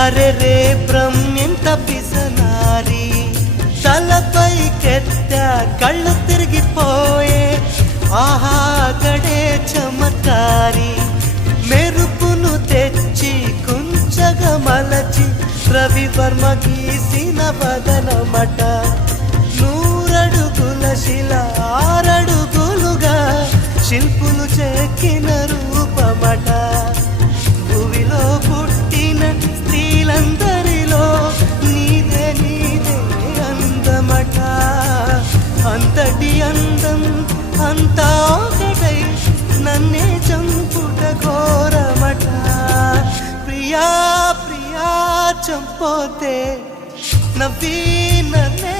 అరే రే బ్రహ్మింత పిసనారి తలపై కెత్త కళ్ళు తిరిగిపోయే ఆహా గడే చమత్కారి మెరుపును తెచ్చి కుంచగా మలచి రవివర్మ గీసిన వదనమట నూరడుగుల శిల ఆరడుగులుగా శిల్పులు చెక్కిన రూపమట భూమిలో పుట్టిన స్త్రీలందరిలో నీదే నీదే అందమట అంతటి అందం అంతా ఒకటై నన్నే చంపుట ఘోరమట ప్రియా ప్రియా చంపోతే నవ్వి నన్నే